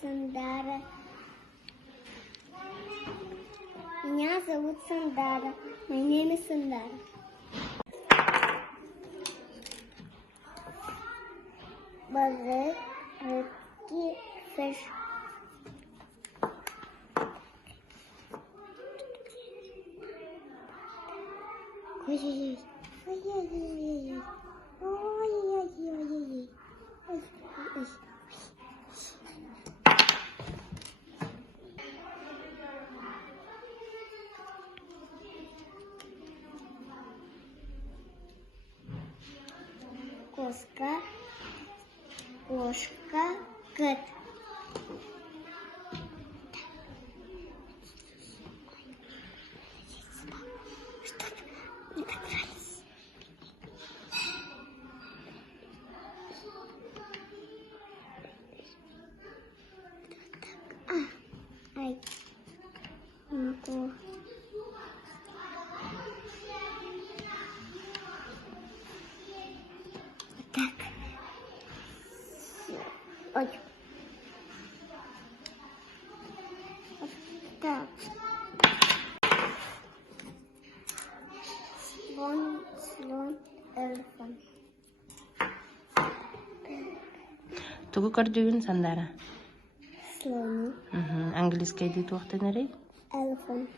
Сандара. Меня зовут Сандара. My name is Sandara. Balık, rıtki, fish. Ой-ой-ой. Ой-ой-ой. Ой-ой-ой. Ой-ой-ой. Коска, кошка, кот. Что-то не понравилось. Ай, не могу. Так. Ой. Так. Слон, elephant. Tugu korduyun Sandara. Слон. Английский dit waxte nere? Elephant.